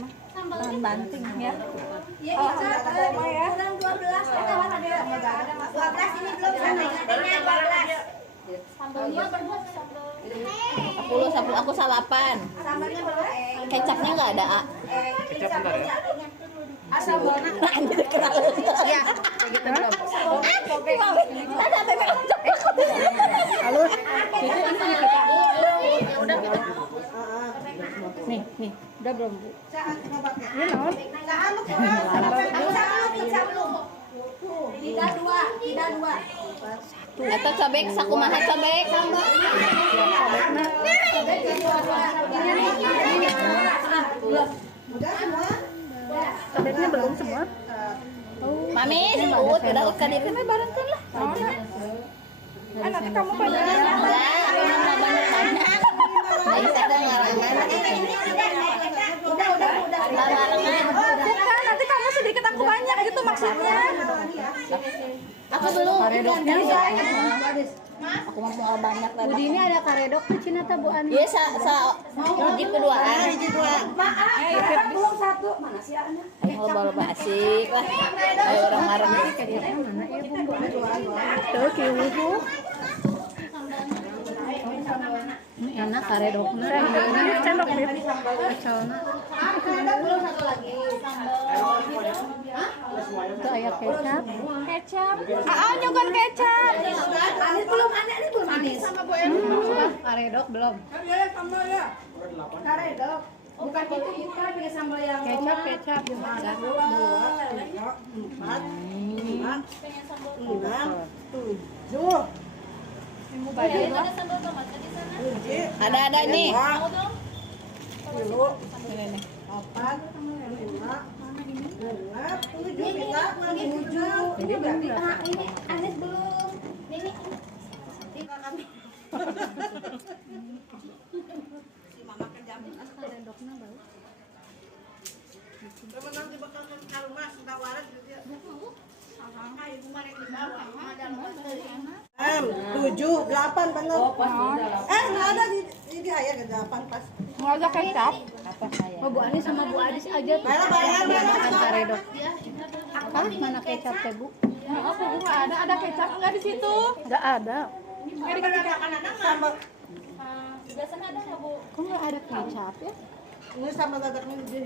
mah. Bahan banting ya. Iya, Oh, bisa. mah ya. Kurang 12. Kawan ada 12 ini belum sampai katanya 12. Sambalnya berdua sambal. 10 aku salapan. Sambalnya berapa? Kecapnya nggak ada. Kecap bentar ya. Asal warna. Anjir kenal. Iya, kayak gitu belum. Ada bebek. Halus. Itu ini kita. Udah kita. Nih, udah belum, Bu? Ini naon? Tidak dua. Eta cobek sakumaha cobek. Cobeknya belum semua. Mami, udah ka dieu mah barengkeun lah. Nanti kamu banyak. Enggak, aku mah banyak. Jadi saya ngarangan. Udah. Bukan, nanti kamu sedikit aku banyak gitu maksudnya. Aku belum. Karedoknya Aku mah mau banyak Bu banget. Dini ada karedok di Cina teh Bu Ani. Iya, hiji keduaan. Belum satu. Mana sih anaknya? Ayo loba asik lah. Ayo orang ngarang. Kayaknya mana ya Bu? Tuh kieu. Ini enak karedoknya. Ini sendok ya. Asalna. Belum satu lagi. Itu aya kecap. Nyugun kecap. Ini belum manis. Karedok belum. Karedok. Bukan itu kita pakai sambal yang Kecap. Ada nih. ini Anis belum. Ini si mama kerja Karedoknya bau. Tujuh, delapan benar. Nggak ada di ayah ke delapan pas. Mau aja kecap. Oh, Bu Ani sama Bu Adis aja tuh. Bayar. Makan karedok. Apa? Mana kecap teh, Bu? Apa Bu ada kecap enggak di situ? Enggak ada. Sambal, Biasanya ada enggak Bu? Kok enggak ada kecap ya? ini sambal dadaknya di.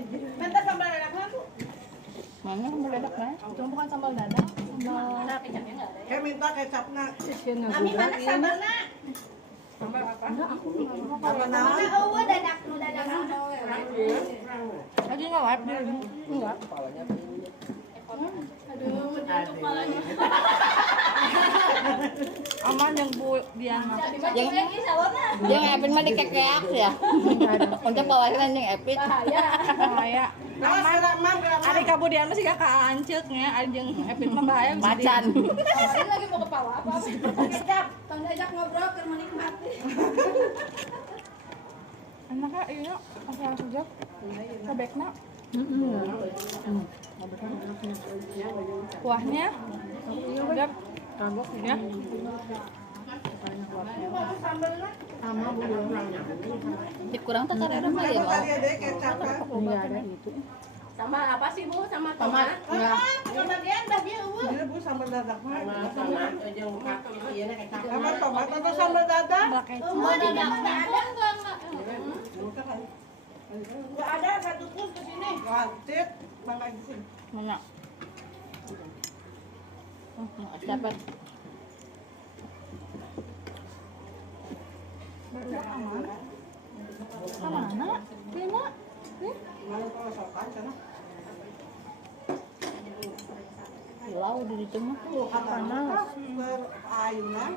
Mana sambal dadak kan? Itu bukan sambal dadak. Kecapnya enggak ada. Kayak minta kecapnya. Ami mana sambalna? Sama naon? Eueuh dadak nu dadak. Lagi enggak wipe deh. Enggak. Aman yang Bu Diana. Yang Epin mah dikekeak ya. Untuk bawasan yang Epin. Bahaya. Adik kamu Diana masih gak kaancek nya, anjing Epin mah bahaya. Macan. Ini lagi mau kepala apa? Kecap, tong diajak ngobrol keur menikmati. Anaknya iya, apa yang sejak? Kebekna. Kuahnya udah kagok ya. Sama belum. Dikurang tak karena mah ya mau. Tadi ada kecapnya. Enggak ada itu. Sama apa sih Bu? Sama tomat. Ya. Bagian eueuh. Ini Bu sambal dadak mah. Apa tomat atau sambal dadak? Enggak kecap. Oh, dadak ada enggak? Enggak ada satu pun ke sini. Wajib, bangga di sini. Mana? Dapat. Mana? Dina? Mana kalau sokan sana? Pulau di tengah. Panas. Ayunan.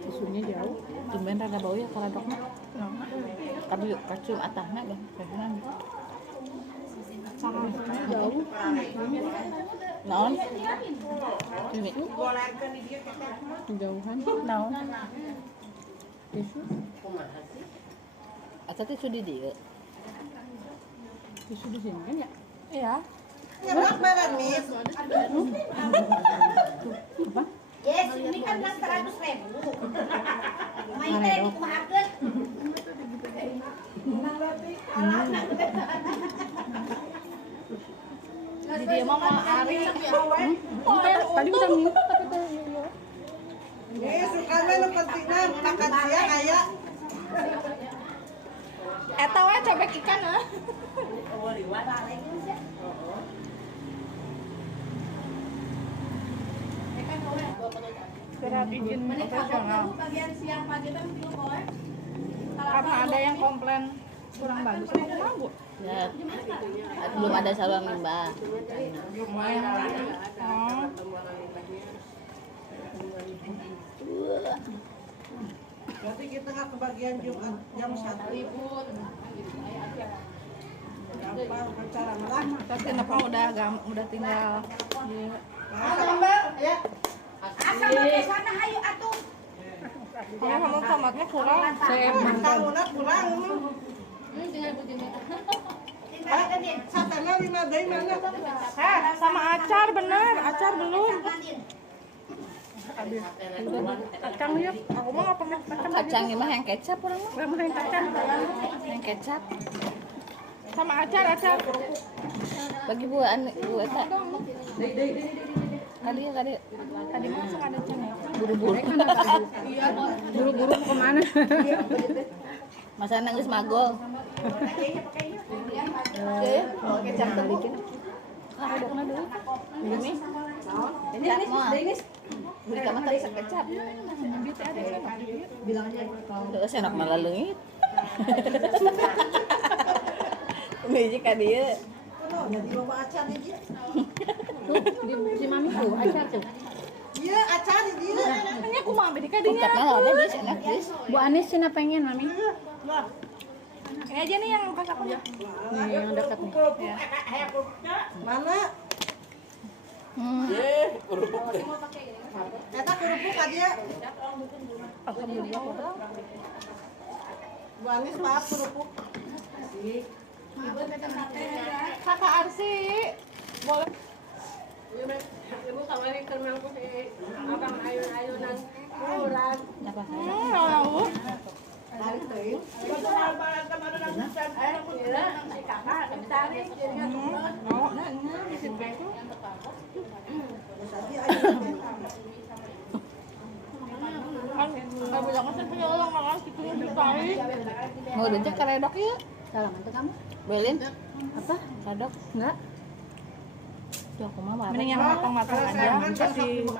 Susunya jauh. Tumben rada bau ya karedoknya. Tapi kacung atahna deh. Kehenan. Susunya jauh. Naon? Ini. Jauhan. Naon? Tisu. Asa teh sudah dia. Tisu di sini kan ya? Iya. Nyemak banget, Miss. Tadi udah minum. Ini suka mah penting mah makan siang aya. Eta we cobek ikan ah. Surat izin operasional. bagian siang pagi teh mesti lu kowe. Karena ada yang komplain kurang bagus. Kumaha, Bu? Ya, belum ada saluran limbah. Oh. Berarti kita nggak kebagian Jumat jam 1. Gampang bicara malah. Tapi kenapa udah tinggal di Asa make sana hayu atuh. kamu tomatnya kurang. Tahunnya kurang. Satana 5 deui mana? Sama acar bener, acar belum. Kacang yuk, aku mah nggak pernah kacang. Kacang ini mah yang kecap orang mah. Nggak pernah kacang. Yang kecap. Sama acar. Bagi buat eta. Tadi Tadi mah langsung ada cengek. buru-buru. Buru-buru mau kemana? Masa nangis magol. Ya, mau kecap balikin. Karedokna dulu. Ini. Kecap mah. Beli kamar tadi sekecap. Bilangnya Terus enak malah leungit. Meji ka dieu. Kuno jadi loba acar di dieu. Si mami tuh, acar tuh. Iya, acar di dieu. Hanya aku mah bedi kadinya. Kecapnya ada di enak guys. Bu Anis cina pengen mami. Lah, Ini aja nih yang pas aku. Nih yang dekat nih. Ya. mana? Eta kerupuk aja. Alhamdulillah. Bu Anis maaf kerupuk. Kakak Arsi, boleh. Ibu kemarin ke rumahku si abang ayun-ayunan murah. Apa? Tahu. Tarik teuing. Oh, nah, di situ. Tadi aja. Kan enggak bilang kan punya orang makan gitu ditarik. Mau dicek karedok ya? Salaman tuh kamu? Belin? Apa? Karedok? Enggak. Tuh aku mah Mending yang matang-matang aja. Kasih